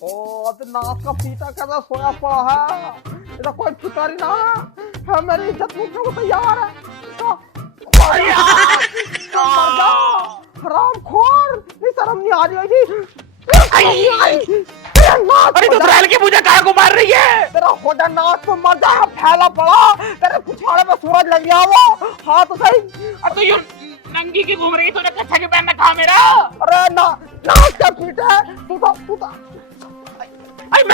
ओ तो नाक का पीटा कैसा सोया पड़ा है, इधर कोई फिक्र ही ना है, मेरी इज्जत लूटने को तैयार है। हरामखोर, ये शर्म नहीं आ रही है। अरे तो इस्राइल की पूजा कहाँ को मार रही है? तेरा होटा नाक तो मर जा, फैला पड़ा तेरे पिछवाड़े में सूरज लग गया वो। हाँ तो सही। अब तो यूं नंगी की घूम रही, तूने कच्छा के पहनना कहा मेरा? अरे ना नाक क्या पीटा है तू तो अरे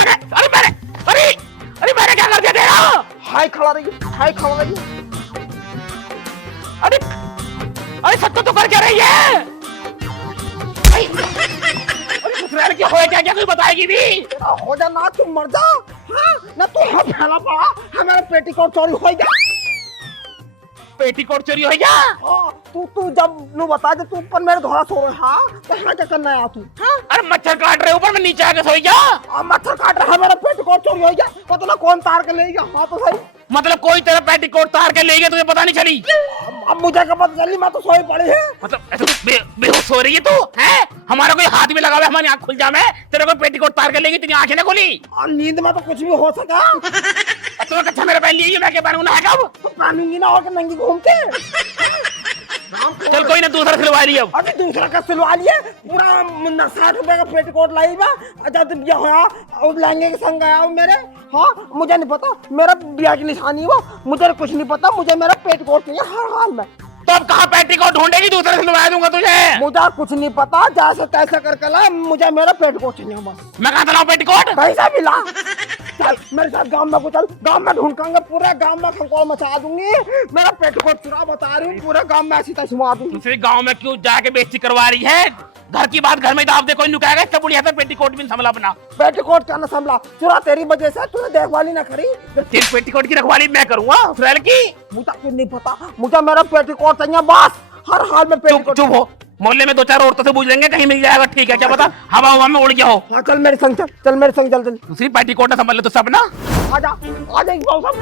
मैंने क्या कर दिया तेरा? हाय खड़ा रही, हाय खड़ा रही। अरे अरे सत्य तो कर क्या रही है? अरे इस्राइल की होए क्या कुछ बताएगी भी? हो जा ना, तू मर जा। हाँ ना तू यहाँ फैला पड़ा, हमारे पेटीकोट चोरी हो गया। पेटीकोट चोरी हो गया? हाँ तू जब नू बता जब तू ऊपर मेरे घोड़ा सो रहा। हाँ तो यहाँ क्या करना है तू? हाँ अरे मच्छर काट रहे ऊपर, मैं नीचे आके सोई गया। मच्छर काट रहा है, मेरा पेटीकोट चोरी हो गया, पता ना कौन तार के ले गया। हाँ तो सही। मतलब कोई तेरा पेटीकोट तार के ले गया, तुझे पता नहीं चली? अब मुझे क्या पता चली, मैं तो सोई पड़ी है। मतलब ऐसे बेहोश हो रही है तू? हैं? हमारा कोई हाथ भी लगा हुआ है, हमारी आंख खुल जाए, तेरे को पेटीकोट तार के लेगी, तेरी आंखें ना खुली? नींद में तो कुछ भी हो सका। तो कच्छा मेरे पहन लिए, मैं क्या पहनूं ना? कब तो पहनूंगी ना, और नंगी घूमते। चल कोई ना, दूसरा सिलवा लिया। अभी दूसरा का सिलवा लिए, पूरा 60 रुपए का पेटीकोट लाई बा। जब ब्याह होया और लहंगे के संग आया मेरे। हाँ मुझे नहीं पता, मेरा ब्याह की निशानी वो, मुझे कुछ नहीं पता, मुझे मेरा पेटीकोट चाहिए हर हाल में। तो अब कहाँ पेटीकोट ढूंढेगी? दूसरा सिलवा दूंगा तुझे। मुझे कुछ नहीं पता, जैसे तैसे करके ला, मुझे मेरा पेटीकोट चाहिए बस। मैं कहाँ चलाऊं पेटीकोट? कैसा मिला? चल मेरे साथ गांव में को चल, गांव में ढूंढूंगा, पूरे गांव में खंकोल मचा दूंगी। मेरा पेटीकोट चुरा बता रही हूँ, पूरे गांव में ऐसी तैसी मार दूंगी। दूसरे गांव में क्यों जाके बेइज्जती करवा रही है? घर की बात घर में दाब दे, कोई नुकाएगा? इससे बढ़िया था पेटीकोट भी संभला अपना। पेटीकोट क्या न संभला, चुरा तेरी वजह से, तूने देखभाली ना करी। तेरी पेटीकोट की रखवाली मैं करूंगा इस्राइल की? मुझे कुछ नहीं पता, मुझे मेरा पेटीकोट चाहिए बस, हर हाल में पेटीकोट। चुप हो, मोहल्ले में 2-4 औरतों से पूछ लेंगे, कहीं मिल जाएगा। ठीक है, क्या पता हवा हवा में उड़ गया हो। हाँ चल मेरे संग चल, चल मेरे संग चल चल। दूसरी पेटीकोट ना संभल ले तो सब ना। आजा आजा एक बार सब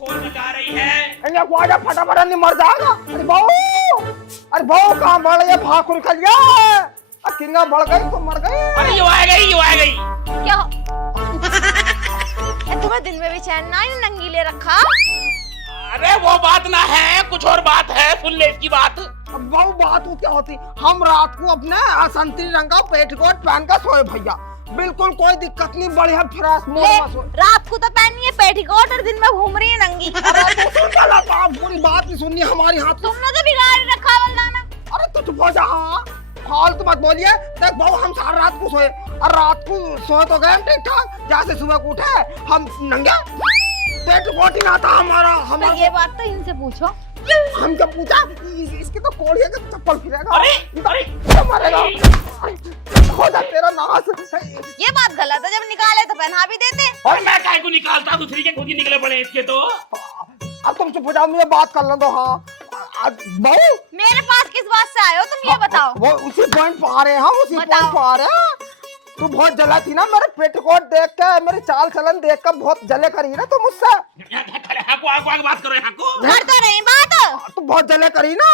शोर मचा रही है। इन्हें को आजा, फटाफट नहीं मर जाएगा। अरे बहू कहाँ बढ़ गया, भाग निकल गया। किंगा बढ़ गई तो मर गई। अरे यो आ गई। क्या तुम्हें दिन में भी चैन ना ही नंगीले रखा? अरे वो बात ना है, कुछ और बात है, सुन ले इसकी बात। अब बहु बात हो क्या होती, हम रात को अपने संतरी रंग का पेटीकोट पहन कर सोए भैया, बिल्कुल कोई दिक्कत नहीं, बढ़िया फ्रेश मोड में सोए। रात को तो पहनी है पेटीकोट और दिन में घूम रही है नंगी। अरे तो सुन चला, आप पूरी बात नहीं सुननी हमारी। हाथ तुमने तो बिगाड़ रखा वल्लाना। अरे तो चुप हो जा, फालतू मत बोलिए। देख बहु, हम सारी रात को सोए, और रात को सोए तो गए ठीक ठाक, जैसे सुबह को उठे हम नंगे, पेटीकोट ही ना था हमारा। तो ये बात तो इनसे पूछो। हम क्या पूछा, इसकी तो कोड़िया का चप्पल फिरेगा। अरे मरेगा हो जा तेरा नाश। ये बात गलत है, जब निकाले तो पहना भी देते। और मैं काहे को निकालता, दूसरी के खुद ही निकले पड़े इसके तो। अब तुम चुप हो जाओ, मुझे बात कर लो दो। हाँ बहू, मेरे पास किस बात से आए हो तुम, ये बताओ। वो उसी पॉइंट पे आ रहे हैं, हम उसी पॉइंट पे आ रहे हैं। तू बहुत जला थी ना मेरे पेटीकोट देख के, मेरी चाल चलन देख कर बहुत जले करी ना तू मुझसे। आगे बात करो यहाँ को। कर तो रही बात। तू बहुत जले करी ना,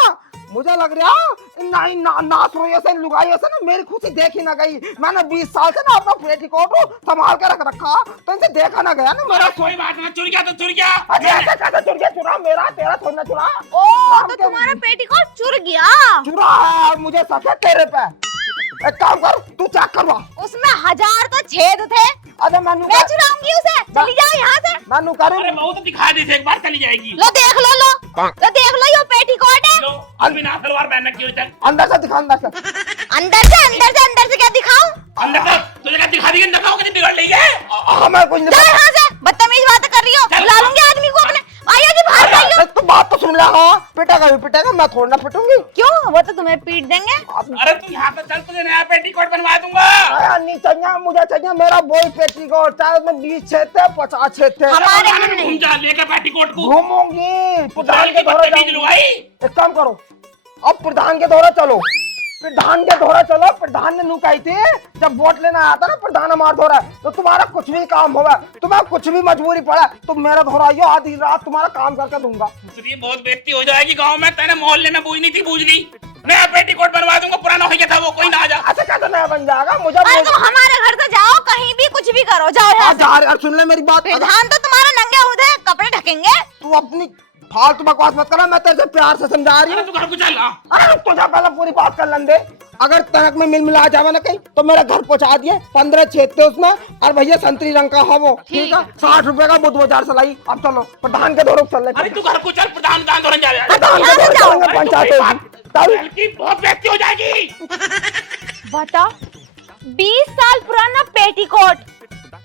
मुझे लग रहा नाच रोई ऐसे लुगाई ऐसे ना, मेरी खुशी देखी ना गई। मैंने 20 साल से ना अपना पेटीकोट संभाल के रख रखा, तो इनसे देखा ना गया ना मेरा। कोई बात ना, चुर गया तो चुर गया। अरे ऐसे कैसे चुर गया? चुरा मेरा, तेरा थोड़ा ना चुरा। ओ तो तुम्हारा पेटीकोट चुर गया? चुरा है, मुझे शक है तेरे पे। एक काम कर, तू चेक करवा। उसमें 1000 तो छेद थे। अरे मैं चुराऊंगी उसे, चली जाओ यहाँ से। मैं करूँ। अरे बहू तो दिखा दे, एक बार चली जाएगी। लो देख लो, तो देख लो, ये पेटीकोट है। लो बिना सलवार पहन रखी हो। अंदर से दिखा, अंदर से। अंदर से क्या दिखाऊं? अंदर से तुझे क्या दिखा दी? अंदर का कितनी बिगड़ रही है? हमें कुछ नहीं जाओ यहाँ से, बदतमीज बातें कर रही हो। बुला लूंगी आदमी को अपने। आइए जी, बाहर जाइए। तू बात तो सुन ले। हाँ पिटेगा, मैं थोड़ा ना पिटूंगी। क्यों? वो तो तुम्हें पीट देंगे। अरे तू यहाँ पे चल, तुझे नया पेटीकोट बनवा दूंगा। नहीं चाहिए, मुझे चाहिए मेरा वही पेटीकोट, चाहे उसमें 20 छेद थे 50 छेद थे। हमारे घर में घूम जा लेके पेटीकोट को। घूमूंगी, प्रधान के की दौरा बदतमीज जाऊंगी। लुगाई। एक काम करो, अब प्रधान के दौरा चलो, प्रधान के दौरा चलो। प्रधान ने नुकाई थी जब वोट लेना आया था ना, प्रधान हमारा दौरा, तो तुम्हारा कुछ भी काम होगा, तुम्हें कुछ भी मजबूरी पड़ा, तुम मेरा दौरा आइयो, आधी रात तुम्हारा काम करके दूंगा। दूसरी बहुत बेइज्जती हो जाएगी गांव में। तेरे मोहल्ले में बूझनी थी, बूझ ली। नया पेटीकोट बनवा दूंगा, पुराना हो गया था वो, कोई ना आ जा। ऐसे कैसे नया बन जाएगा? मुझे अरे तुम हमारे घर से जाओ, कहीं यार सुन ले मेरी बात। प्रधान तो तुम्हारा नंगे उधे कपड़े ढकेंगे। तू अपनी फालतू बकवास मत कर, मैं तेरे से प्यार से समझा रही अरे हूँ। तू घर को चल हाँ। अरे तुझे पहले पूरी बात कर लेने दे। अगर तड़क में मिल मिला जावे ना कहीं तो मेरा घर पहुंचा दिए, 15 छेद थे उसमें, और भैया संतरी रंग का है वो, ठीक है, 60 रुपए का बुध बाजार से लाई। अब चलो प्रधान के दौर चल अरे तू घर को चल, प्रधान दान धोरन जा रहा है। प्रधान के दौर चलेंगे पंचायत चल। की बहुत बेइज्जती हो जाएगी। बता 20 साल पुराना पेटीकोट,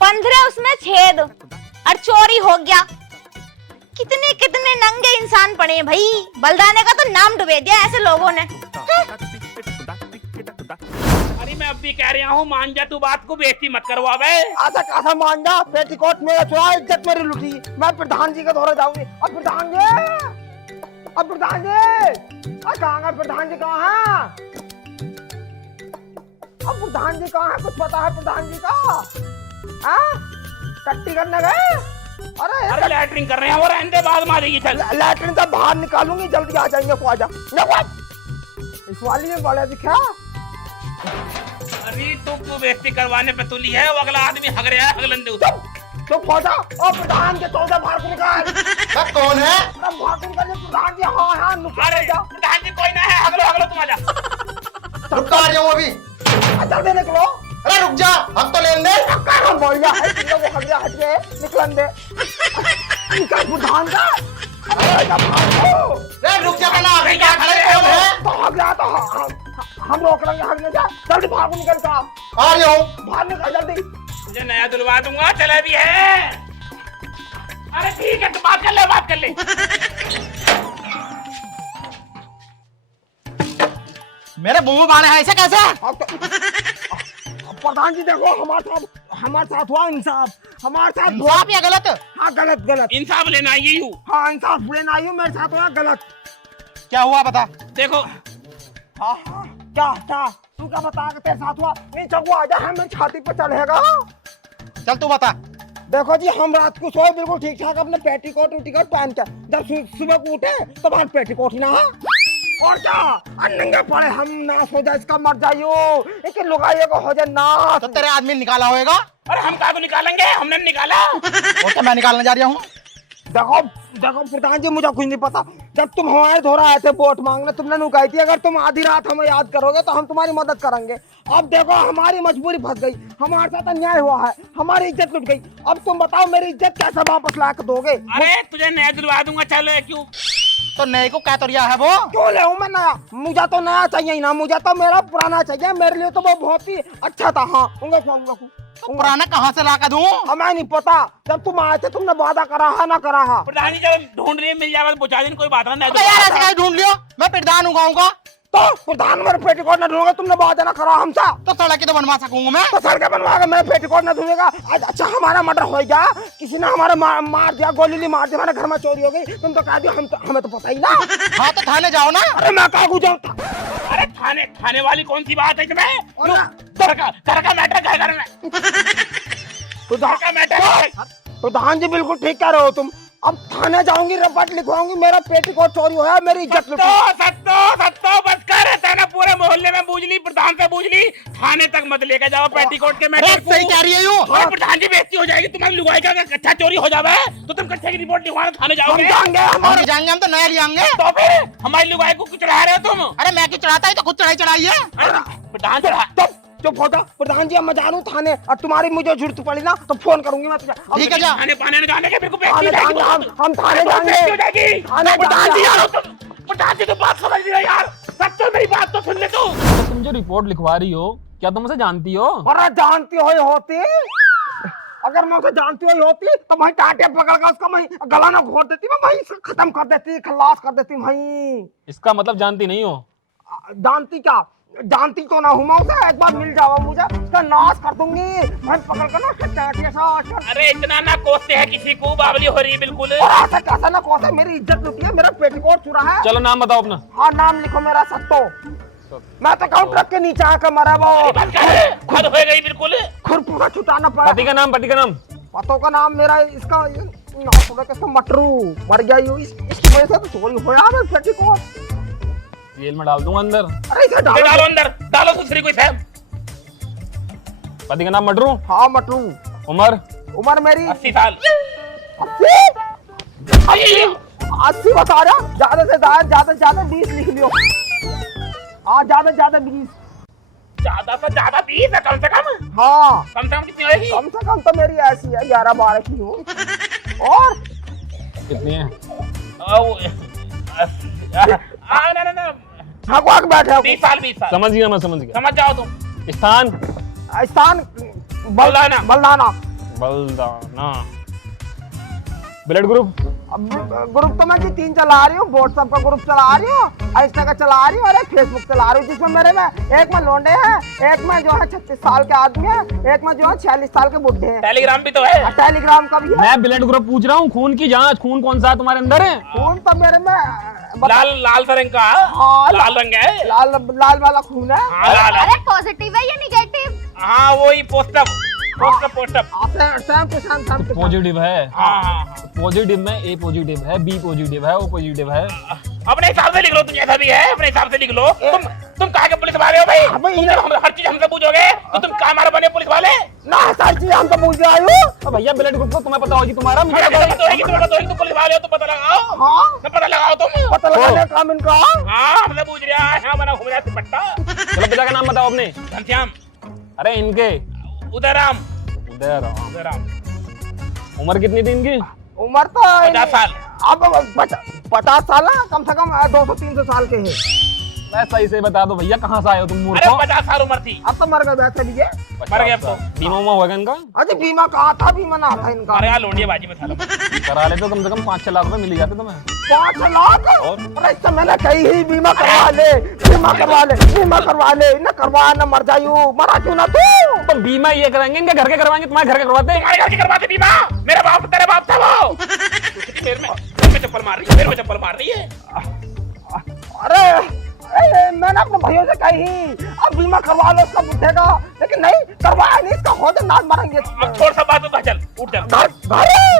15 उसमें छेद और चोरी हो गया। कितने कितने नंगे इंसान पड़े हैं भाई, बलदाने का तो नाम डुबे दिया ऐसे लोगों ने। अरे मैं अब भी कह रहा हूँ मान जा, तू बात को बेइज्जती मत करवा बे। ऐसा कैसा मान जा, पेटीकोट मेरा चुरा, इज्जत मेरी लुटी। मैं प्रधान जी के दौरे जाऊंगी। अब प्रधान जी, अब प्रधान जी, कहाँ गए प्रधान जी, कहाँ हैं? अब प्रधान जी कहाँ है, कुछ पता है प्रधान जी का? हाँ? टट्टी करने गए? अरे लैटरिंग कर रहे हैं और अंदर बाद में आ जाएगी। चल लैटरिन से बाहर निकालूंगी, जल्दी आ जाएंगे। को आजा इस वाली में बड़ा दिखा। अरे तू बेइज्जती करवाने पे तुली है, वो अगला आदमी हग रहा है हगलंदे। तो खोजा और प्रधान के 14 बाहर को निकाल। सब कौन है? बाहर को निकाल प्रधान जी। हाँ हाँ निकाल अरे जा। प्रधान जी कोई ना है, हगलो तुम आजा। रुक आ जाऊं अभी। जल्दी निकलो। अरे रुक जा, हम तो लेन दे। हम बोल जा वो हट गया, हट गए, निकलन दे। निकाल प्रधान का। अरे जब भागो। अरे रुक जा बना, अभी क्या खड़े हो? तो हट गया तो हम रोक लेंगे, हटने जा। जल्दी भागो, निकल का। आ रहा हूं। बाहर निकल जल्दी। तुझे नया दिलवा दूंगा, चला भी है। अरे ठीक है, तू बात कर ले, बात कर ले। मेरे मुंह बाड़े हैं ऐसे कैसे? प्रधान जी देखो हमारे साथ हुआ इंसाफ, हमारे साथ हुआ। इंसाफ या गलत? हाँ गलत गलत। इंसाफ लेना ये हूँ। हाँ इंसाफ लेना आई हूँ, मेरे साथ हुआ गलत। क्या हुआ बता। देखो हाँ हाँ क्या क्या तू क्या बता के तेरे साथ हुआ? नीचे को आ जा, हमें छाती पे चढ़ेगा। चल तू बता। देखो जी हम रात को सोए बिल्कुल ठीक ठाक, अपने पेटीकोट उटीकोट पहन के, जब सुबह को उठे तो बाहर पेटीकोट ही ना है। और क्या नंगे पड़े हम, नाश हो जाए इसका, मर जाइयो एक लुगाइयों को हो जाए नाश। तो तेरे आदमी निकाला होएगा। अरे हम कहाँ को निकालेंगे, हमने निकाला। वो तो मैं निकालने जा रहा हूँ। देखो देखो प्रधान जी मुझे कुछ नहीं पता। जब तुम हमारे धोरा आए थे वोट मांगने, तुमने नुकाई थी, अगर तुम आधी रात हमें याद करोगे तो हम तुम्हारी मदद करेंगे। अब देखो हमारी मजबूरी फंस गई, हमारे साथ अन्याय हुआ है, हमारी इज्जत लुट गई। अब तुम बताओ मेरी इज्जत कैसे वापस ला के दोगे? अरे तुझे नया दिलवा दूंगा, चल क्यों? तो नए को क्या तोरिया है वो? क्यों ले मैं नया? मुझे तो नया चाहिए ही ना, मुझे तो मेरा पुराना चाहिए। मेरे लिए तो वो बहुत ही अच्छा था। हाँ तो पुराना कहाँ से ला कर दूं? हमें नहीं पता, जब तुम आए थे तुमने वादा करा है ना करा है? प्रधान जी जब ढूंढ रही मिल जाएगा तो पहुंचा दिन, कोई बात नहीं। तो यार ऐसे कैसे ढूंढ लियो? मैं प्रधान उगाऊंगा तो प्रधान मेरे पेटीकोट न ढूंढेगा, तुमने वादा ना करा हमसे? तो सड़क तो बनवा सकूंगा मैं। तो सड़कें बनवाएगा, मेरे पेटीकोट न ढूंढेगा। अच्छा हमारा मर्डर हो गया, किसी ने हमारे मार दिया, गोली मार दिया, हमारे घर में चोरी हो गई, तुम तो कह दियो हमें तो पता ही ना। हाँ तो थाने जाओ ना। अरे मैं कहा जाऊँ? अरे थाने वाली कौन सी बात है इसमें? घर का मैटर क्या करना है? प्रधान जी बिल्कुल ठीक कह रहे हो तुम। अब थाने जाऊंगी, रपट लिखवाऊंगी, मेरा पेटीकोट चोरी हुआ, मेरी इज्जत लुटी। सत्तो बस कर, ना पूरे मोहल्ले में बूझ ली, प्रधान से बूझ ली, थाने तक मत लेकर जाओ पेटीकोट के मैटर को। सही कह रही है यूं। अरे प्रधान जी बेइज्जती हो जाएगी, तुम्हारी लुगाई का कच्चा चोरी हो जावे तो तुम कच्चे की रिपोर्ट लिखवाने थाने जाओगे। हम जाएंगे, हम तो नया लियांगे। तो फिर हमारी लुगाई को कुछ चढ़ा रहे हो तुम? अरे मैं क्यों चढ़ाता है, तो खुद चढ़ाई चढ़ाई है। प्रधान चढ़ा जो फोटो प्रधान जी मैं जानू थाने, और तुम्हारी मुझे जरूरत पड़ी ना तो फोन करूंगी मैं तुझे। ठीक है जा। थाने पाने जाने के मेरे को थाने जाएंगे हम थाने जाएंगे। थाने प्रधान जी यार, प्रधान जी तो बात समझ नहीं रहे यार। सत्तो मेरी बात तो सुन ले तू। तुम जो रिपोर्ट लिखवा रही हो, क्या तुम उसे जानती हो? अरे जानती हो होती, अगर मैं उसे जानती हुई होती तो वही टाटे पकड़ कर उसका वही गला ना घोट देती, मैं वही खत्म कर देती, खलास कर देती वही। इसका मतलब जानती नहीं हो? जानती क्या, जानती तो ना हूँ मैं उसे। एक बार मिल जाओ मुझे, उसका नाश कर दूंगी मैं पकड़ कर ना, टाटे सा। अरे इतना ना कोसते हैं किसी को, बावली हो रही है बिल्कुल। और ऐसा कैसा ना कोसे, मेरी इज्जत लुटी है, मेरा पेटीकोट चुरा है। चलो नाम बताओ अपना। हाँ नाम लिखो मेरा सत्तो। मैं तो कहूँ ट्रक के नीचे आकर मरा वो, खुद हो गई बिल्कुल। खुद पूरा छुटाना पड़ा। पति का नाम पतों का नाम मेरा इसका मटरू मर गया यूं, इसकी वजह से तो चोरी हो यार पेटीकोट। जेल में डाल दूंगा अंदर। अरे इसे डालो अंदर, डालो दूसरी कोई साहब। पति का नाम मटरू। हाँ मटरू। उम्र उम्र मेरी 80 साल 80 बता रहा, ज्यादा से ज्यादा 20 लिख लियो। हाँ ज्यादा से ज्यादा 20। ज्यादा से ज्यादा 20 है कम से कम। हाँ कम से कम कितनी होगी? कम से कम तो मेरी ऐसी है 11-12 की हूँ। और कितनी है? ना हक बैठे हो। 20 साल 20 साल। समझ गया, मैं समझ गया। समझ जाओ तुम। स्थान स्थान बलदाना। बलदाना। बलदाना। ब्लड ग्रुप अब ग्रुप तो मैं जी 3 चला रही हूँ। व्हाट्सएप का ग्रुप चला रही हूँ, इंस्टा का चला रही हूँ और एक फेसबुक चला रही हूँ, जिसमें मेरे में एक में लौंडे हैं, एक में जो है 36 साल के आदमी है, एक में जो है 46 साल के बुढ़े हैं। टेलीग्राम भी तो है। और टेलीग्राम का भी है। मैं ब्लड ग्रुप पूछ रहा हूँ, खून की जांच, खून कौन सा है तुम्हारे अंदर है? खून तो मेरे में लाल सा रंग का। हाँ, लाल रंग है। लाल वाला खून है। हाँ लाल है। अरे पॉजिटिव है या निगेटिव? हाँ वही पोस्टअप। पॉजिटिव है। हाँ पॉजिटिव में ए पॉजिटिव है, बी पॉजिटिव है, ओ पॉजिटिव है। अपने हिसाब से लिख लो, तुम जैसा भी है अपने हिसाब से लिख लो। तुम कहाँ के पुलिस वाले हो भाई? हर चीज हमसे पूछोगे तो तुम कहाँ हमारे बने पुलिस वाले? ना सारी चीज हम तो पूछ रहे हो। तो भैया ब्लड ग्रुप तो तुम्हें पता होगी, तुम्हारा मुझे तुम्हें पता पता होगी, तुम्हें पता होगी, तुम पुलिस वाले हो तो पता लगाओ। हाँ ना पता लगाओ तुम। पता लगाने का काम इनका। हाँ हमसे पूछ रहा है। हाँ बना घूम रहा है पट्टा। चलो पिता का नाम बताओ अपने। घनश्याम। अरे इनके उदयराम। उदयराम। उम्र कितनी थी इनकी? उम्र तो 50 साल। अब 50 साल है, कम से कम 200-300 साल के हैं। मैं सही से बता दो भैया, कहाँ से आए हो तुम मूर्ख अरे हो? 50 साल उम्र थी। अब तो मर गए वैसे भी ये। मर गए अब तो। बीमा उमा होगा इनका? अरे बीमा कहाँ था, बीमा ना था इनका। अरे यार लोंडिया बाजी में साला। करा लेते तो कम से कम 5-6 लाख रुपए मिल ही जाते तुम्हें। 5 लाख? और? अरे इससे मैंने कही ही बीमा करवा ले, बीमा करवा ले, बीमा करवा ले। न करवा न मर जायू, मरा क्यों ना तू? तो बीमा ये कराएंगे, इनके घर के करवाएंगे, तुम्हारे घर के करवाते? तुम्हारे घर की करवाते बीमा? मेरा बाप तेरे बाप था वो। मेरे में चप्पल मार रही है, मेरे में चप्पल मार रही है। अरे मैंने अपने भाइयों से कही अब बीमा करवा लो उसका बुढ़े का, लेकिन नहीं करवाया नहीं। इसका हो जाए नाक मारेंगे। अब छोड़ सब बात में, चल उठ जा।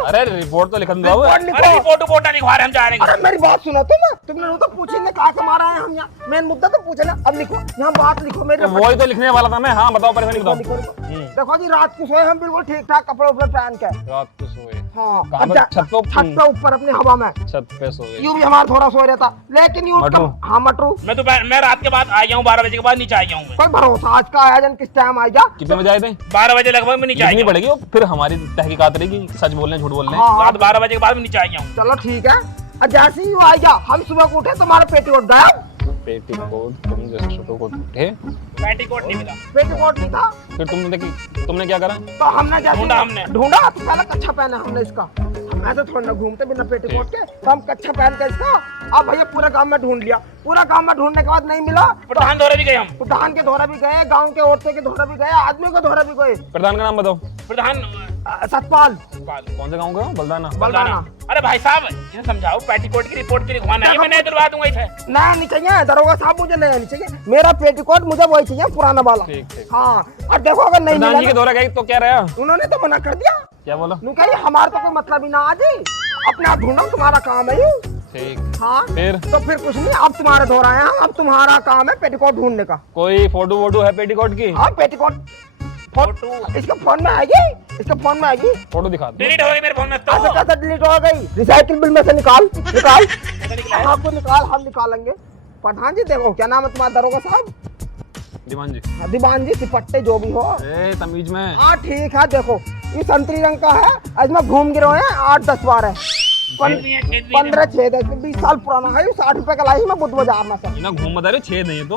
अरे रिपोर्ट तो लिख दो। रिपोर्ट लिखो। अरे रिपोर्ट नहीं लिखवा रहे हम, जा रहे हैं। अरे मेरी बात सुनो तुमने तो पूछी नहीं कहाँ से मारा है हम यहाँ। मेन मुद्दा तो पूछे ना। अब लिखो यहाँ बात लिखो मेरे। वही तो लिखने वाला था मैं। हाँ बताओ, परेशानी बताओ। देखो जी रात को सोए हम बिल्कुल ठीक ठाक कपड़े उपड़े पहन के। रात को सोए? हाँ कहाँ पे? छत पे ऊपर अपनी हवा में। छत पे सोए? यूं भी हमारा थोड़ा सो रहता, लेकिन यूं मटरू? हाँ मटरू। मैं रात के बाद आ गया हूँ, 12 बजे के बाद नीचे आ गया हूँ। कोई भरोसा आज का आयोजन किस टाइम आएगा? कितने बजे आए थे? 12 बजे लगभग मैं नीचे आ लिखनी गया हूँ। पड़ेगी वो, फिर हमारी तहकीकात रहेगी, सच बोलने झूठ बोलने। हाँ, रात 12 बजे के बाद मैं नीचे आ गया हूँ। चलो ठीक है। और जैसे ही आएगा हम सुबह को उठे तुम्हारा पेटीकोट गायब। पेटीकोट? तुम जैसे छोटो को उठे, पेटीकोट नहीं मिला। पेटीकोट नहीं था फिर तुमने क्या करा? तो हमने जैसे ढूंढा तो पहले कच्छा पहना हमने इसका। हम ऐसे थोड़ा ना घूमते बिना पेटीकोट के, तो हम कच्छा पहन के इसका। अब भैया पूरा गांव में ढूंढ लिया। पूरा गांव में ढूंढने के बाद नहीं मिला। प्रधान दौरे भी गए हम। प्रधान के धोरा भी गए, गांव के औरतों के धोरा भी गए, आदमी के धोरा भी गए। प्रधान का नाम बताओ। प्रधान सतपाल। कौन से गाँव का? बलदाना। बलदाना। अरे भाई साहब ये समझाओ, पेटीकोट की रिपोर्ट की लिखवाना है, मैं नहीं दिलवा दूंगा इसे। नया नहीं चाहिए दरोगा साहब, मुझे नया नहीं चाहिए। मेरा पेटीकोट मुझे वही चाहिए, पुराना वाला। ठीक। हाँ और देखो अगर नहीं प्रधान जी के मिला दौरा गए तो क्या रहा? उन्होंने तो मना कर दिया। क्या बोला? कही हमारा तो कोई मतलब ही ना आज ही, अपने आप ढूंढो, तुम्हारा काम है ये। ठीक। हाँ फिर फिर कुछ नहीं, अब तुम्हारे दौरा है, अब तुम्हारा काम है पेटीकोट ढूंढने का। कोई फोटो वोटो है पेटीकोट की? हाँ पेटीकोट फोटो इसके फोन में आएगी, इसके फोन में आएगी। फोटो दिखा दो। डिलीट हो गई मेरे फोन में तो। ऐसे कैसे डिलीट हो गई? रिसाइकिल बिल में से निकाल। कैसे निकला है? आपको निकाल, हम निकालेंगे। प्रधान जी देखो क्या नाम है तुम्हारा दरोगा साहब? दीवान जी। दीवान जी सिपट्टे जो भी हो। ए तमीज में। हाँ ठीक है। देखो ये संतरी रंग का है, इसमें घूम गिरे हैं 8-10 बार है। 15 छेद है, 20 साल पुराना है। 60 रुपए का लाई मैं बुद्ध बाजार में से। ना घूम बता रहे, छेद नहीं है तो।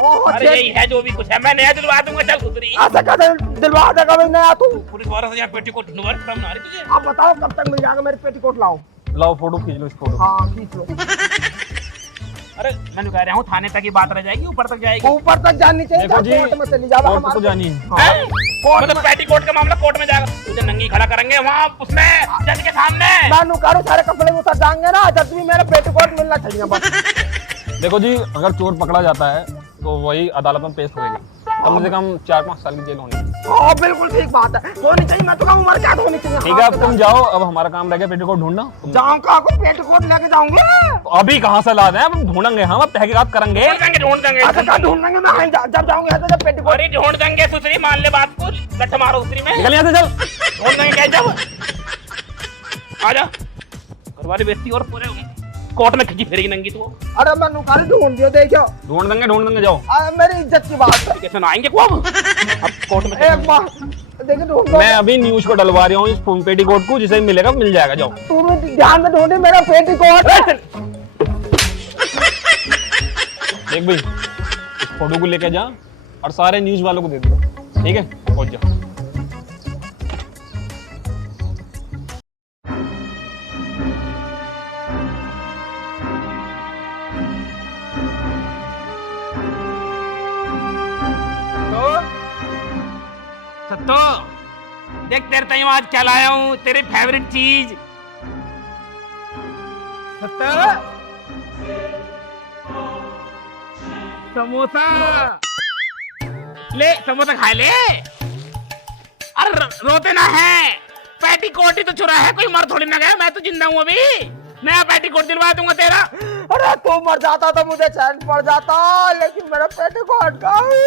ओह अरे यही है जो भी कुछ है, मैं नया दिलवा दूंगा। चल खुदरी ऐसा कैसे दिलवा देगा भाई नया तू? पुलिस वालों से यहाँ पेटीकोट ढूंढवा रहा हूँ तुझे। आप बताओ कब तक मिल जाएगा? मेरे पेटीकोट लाओ। लाओ फोटो खींच लो इस फोटो। हाँ खींच लो। अरे मैं कह रहा हूँ थाने तक की बात रह जाएगी, ऊपर तक जाएगी। ऊपर तक जानी चाहिए। देखो जी, कोर्ट में चली जाओ कोर्ट तो जानी है। हाँ, कोर्ट मतलब पेटीकोट का मामला कोर्ट में जाएगा, तुझे नंगी खड़ा करेंगे वहाँ उसमें जज के सामने। मैं नुकारू सारे कपड़े उतर जाएंगे ना, जब भी मेरा पेटीकोट मिलना चाहिए बस। देखो जी, अगर चोर पकड़ा जाता है तो वही अदालत में पेश होएगा। कम से कम 4-5 साल की जेल होनी चाहिए। हाँ बिल्कुल ठीक बात है, होनी चाहिए। मैं तो कहूँ उम्र क्या होनी चाहिए। ठीक है, अब तुम जाओ, अब हमारा काम रह गया पेटीकोट ढूंढना। जाऊँ कहाँ को पेटीकोट लेके जाऊंगे? अभी कहाँ से ला दें, अब ढूंढेंगे हम, अब तहकीकात करेंगे। ढूंढ देंगे अच्छा कहाँ ढूंढेंगे? मैं जब जाऊंगे तो जब पेटीकोट। अरे ढूंढ देंगे सुसरी, मान ले बात को, गट्ठा मारो उतरी में। निकल यहाँ से, चल। ढूंढ देंगे क्या जब? आजा करवारी बेइज्जती और पूरे कोर्ट में खिंची फिरेगी नंगी तू। अरे मैं खाली ढूंढ दियो, देखो। ढूंढ देंगे, जाओ। मेरी इज्जत की बात है। कैसे ना आएंगे को अब कोर्ट में। एक बार देखो ढूंढ दो। मैं अभी न्यूज पे डलवा रहा हूँ इस पेटीकोट को, जिसे मिलेगा मिल जाएगा, जाओ। तुम ध्यान में ढूंढे मेरा पेटीकोट। देख भाई, इस फोटो को लेके जा और सारे न्यूज वालों को दे दो, ठीक है? पहुंच जा। सत्तो देख तेरे ताई आज क्या लाया हूँ, तेरी फेवरेट चीज। सत्तो समोसा ले, समोसा खा ले। अरे रोते ना है, पैटीकोट ही तो चुरा है, कोई मर थोड़ी ना गया। मैं तो जिंदा हूँ, अभी नया पैटीकोट दिलवा दूंगा तेरा। अरे तू मर जाता तो मुझे चैन पड़ जाता, लेकिन मेरा पेटीकोट कहाँ है?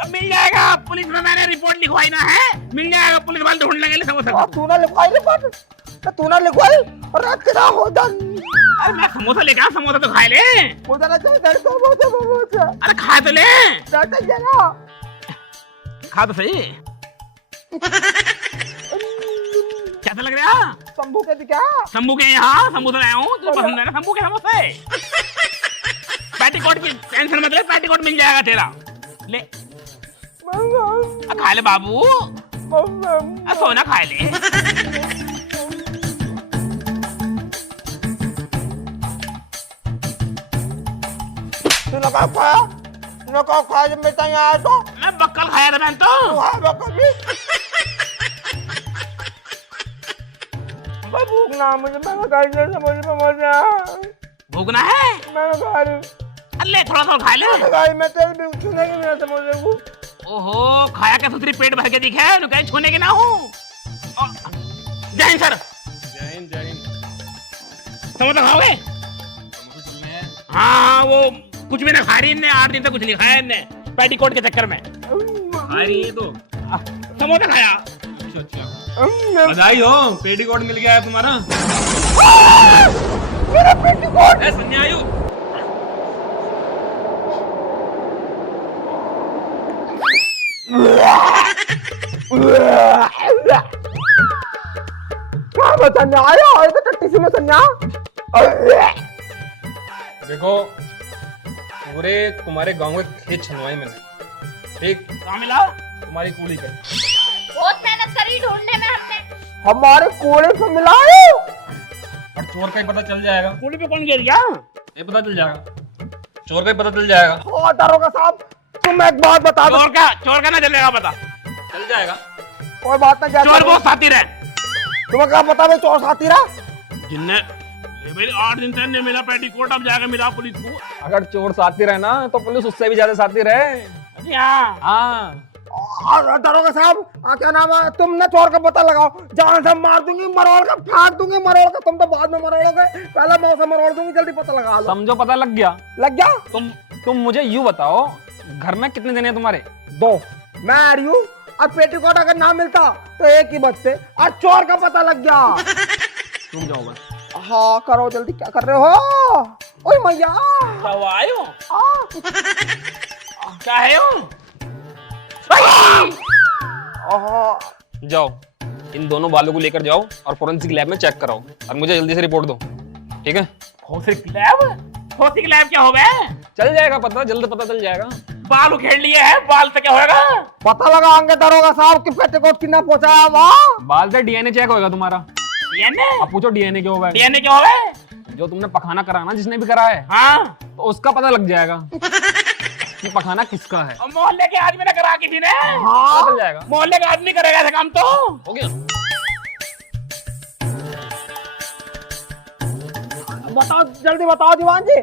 अब मिल जाएगा, पुलिस में मैंने रिपोर्ट लिखवाई ना है, मिल जाएगा, पुलिस वाले ढूंढ लेंगे समोसा। तूने लिखवाई रिपोर्ट? तूने लिखवाई? अरे तेरा होदन। अरे मैं समोसा लेके आया, समोसा तो खा ले। मुझे ना चाहिए तेरे समोसा। अरे खा तो ले, खा तो सही। कैसा लग रहा? शंभू के दिखा? शंभू के यहाँ समोसा लाया हूँ, तुझे पसंद है ना शंभू के समोसे? पैटीकोट की टेंशन मत ले, पैटीकोट मिल जाएगा तेरा, ले। खा ले बाबू, सोना खा ले। तूने कहा खाया? तूने कहा खाया जब मैं यहाँ आया तो? मैं बक्कल खाया था मैं तो। बक्कल भी? भूख ना मुझे, मैं समोसा। भूखना है? मैं खा रही हूँ। अरे थोड़ा थोड़ा खा ले। मैं तेरे बिल्कुल छूने मेरे समोसे को। ओहो, खाया क्या सुथरी पेट भर के दिखा है, कहीं छूने के ना हूँ। जय हिंद सर। जय हिंद, जय हिंद। समोसा खाओगे? हाँ, वो कुछ भी ना खा रही, इनने 8 दिन तक कुछ नहीं खाया इनने, पैटीकोट के चक्कर में। खा रही है तो समोसा खाया। अच्छा, बधाई हो, पेटीकोट मिल गया है तुम्हारा। मेरा पेटीकोट! संन्यायु, संन्या आया और तो टट्टी सी में संन्या। देखो पूरे तुम्हारे गांव के खेत छनवाए मैंने, ठीक? कहाँ मिला? तुम्हारी कूड़ी का। बहुत मेहनत करी ढूंढने में हमने। हमारे कोड़े पे मिला है। और चोर का ही पता चल जाएगा। कूड़ी पे कौन गिर गया? ये पता चल जाएगा, चोर का ही पता चल जाएगा। ओ दारोगा साहब, तुम एक बात बता दो। चोर का ना चलेगा पता। चल जाएगा। कोई बात नहीं, चोर बहुत साथी रहे। तुम्हें क्या पता भाई चोर साथी रहा? जिनने 8 दिन तक नहीं मिला पैटीकोट, अब जाकर मिला पुलिस को। अगर चोर साथी रहे ना तो पुलिस उससे भी ज्यादा साथी रहे। अरे हाँ, हाँ, दारोगा साहब, क्या नाम है? तुम ना चोर का पता लगाओ, जान से मार दूंगी, मरोड़ का फाड़ दूंगी, मरोड़ का। तुम तो बाद में मरोड़ोगे, पहले मौसम मरोड़ दूंगी, जल्दी पता लगा लो। समझो पता लग गया। लग गया? तुम मुझे यूं बताओ, घर में कितने जने हैं तुम्हारे? 2। मैं आ रही हूँ, और पेटीकोट अगर ना मिलता तो एक ही बचते, और चोर का पता लग गया। तुम जाओ बस। हाँ करो जल्दी, क्या कर रहे हो? ओए मैया, आयो क्या है जाओ, इन दोनों बालों को लेकर जाओ और फोरेंसिक लैब में चेक कराओ, और मुझे जल्दी से रिपोर्ट दो, ठीक है? Forensic lab? फोरेंसिक लैब क्या होगा? चल जाएगा पता, जल्द पता चल जाएगा। बाल उखेड़ लिए हैं, बाल से क्या होगा? पता लगाएंगे दारोगा साहब कि पेटीकोट कितना पहुंचाया वहाँ। बाल से डीएनए चेक होगा तुम्हारा। डीएनए? अब पूछो डीएनए क्या होगा? डीएनए क्या होगा? जो तुमने पखाना करा ना, जिसने भी करा है, हाँ, तो उसका पता लग जाएगा कि पखाना किसका है। और मोहल्ले के आदमी ने करा किसी ने? पता चल जाएगा। मोहल्ले का आदमी करेगा ऐसा काम तो? हो गया। बताओ जल्दी बताओ दीवान जी।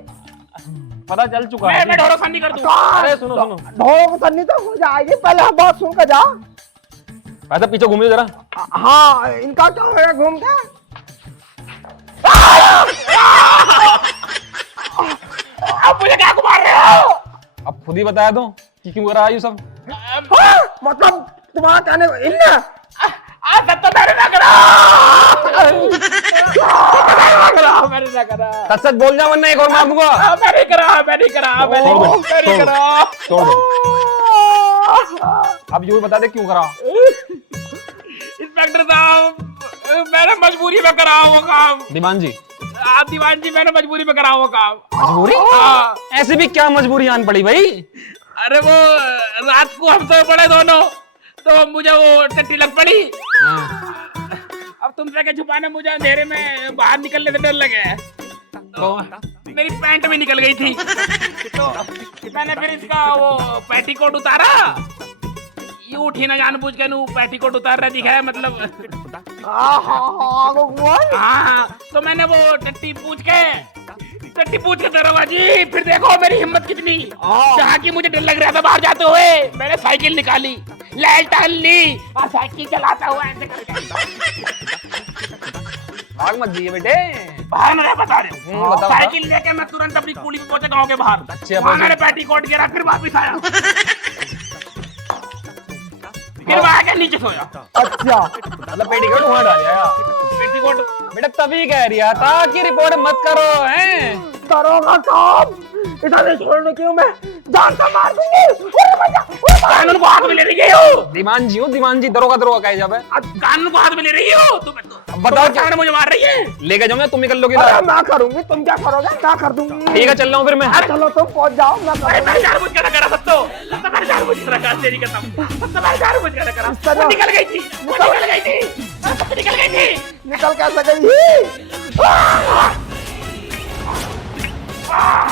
पता चल चुका है। मैं ढोरो संधि कर दूं। अरे सुनो सुनो, ढोरों की सन्नी तो हो जाएगी, पहले हम बात सुन कर जा। ऐसा पीछे घूमिए जरा। हाँ, इनका क्या होगा घूम के? अब मुझे क्या घुमा रहे हो? अब खुद ही बताया दो कि क्यों करा ये सब। हाँ, मतलब तुम्हारा कहने को इनने सब तो मैंने ना करा। मैंने ना करा। सच सच बोल जा वरना एक और मार दूंगा। मैंने करा, मैंने करा, मैंने छोड़ दो, मैंने छोड़ दो। करा। छोड़ दो, अब यूं बता दे क्यों करा। इंस्पेक्टर साहब, मैंने मजबूरी में करा वो काम। दीवान जी, आप दीवान जी, मैंने मजबूरी में करा वो काम। मजबूरी? हाँ। ऐसे भी क्या मजबूरी आन पड़ी भाई? अरे वो रात को हम सोए पड़े दोनों, तो मुझे वो टट्टी लग पड़ी। अब तुमसे क्या छुपाना, मुझे अंधेरे में बाहर निकलने से डर लगे। तो मेरी पैंट भी निकल गई थी, तो मैंने फिर इसका वो पेटीकोट उतारा। ये उठी ना जानबूझ के नू पेटीकोट उतार रहा दिखा है, मतलब हाँ। तो मैंने वो टट्टी पूछ के दरोगा जी, फिर देखो मेरी हिम्मत कितनी। जहाँ की मुझे डर लग रहा था बाहर जाते हुए, मैंने साइकिल निकाली, लाइट टाल ली और साइकिल चलाता हुआ ऐसे करके। भाग मत जाइए बेटे। बाहर मैं बता रहे हूँ, बताओ। साइकिल लेके मैं तुरंत अपनी कुली पे पहुंचा गाँव के बाहर। अच्छा, वहाँ मैंने पेटीकोट गिरा, फिर वापिस आया, फिर वहाँ के नीचे सोया। अच्छा, मतलब पेटीकोट वहां डालिया। पेटीकोट बेटा तभी कह रिया था कि रिपोर्ट मत करो हैं। दरोगा साहब, इधर छोड़ने क्यों, मैं जान से मार दूंगी। कानून को हाथ में ले रही हो। दीवान जी हो, दीवान जी, दरोगा दरोगा कहे जावे। कानून को हाथ में ले रही हो तुम। बताओ क्या मुझे मार रही है। लेके जाऊं मैं, तुम निकल लोगे। अरे मैं करूंगी, तुम क्या करोगे? मैं कर दूंगी। ठीक है चल रहा हूँ फिर मैं। चलो तुम पहुंच जाओ, मैं अरे करूंगी। मैं जानबूझ के ना करा सब तो मैं जानबूझ के ना करा, तेरी कसम मैं जानबूझ के ना करा। तरह- वो निकल गई थी, वो निकल गई थी, वो निकल गई थी। निकल कैसे गई? Ah!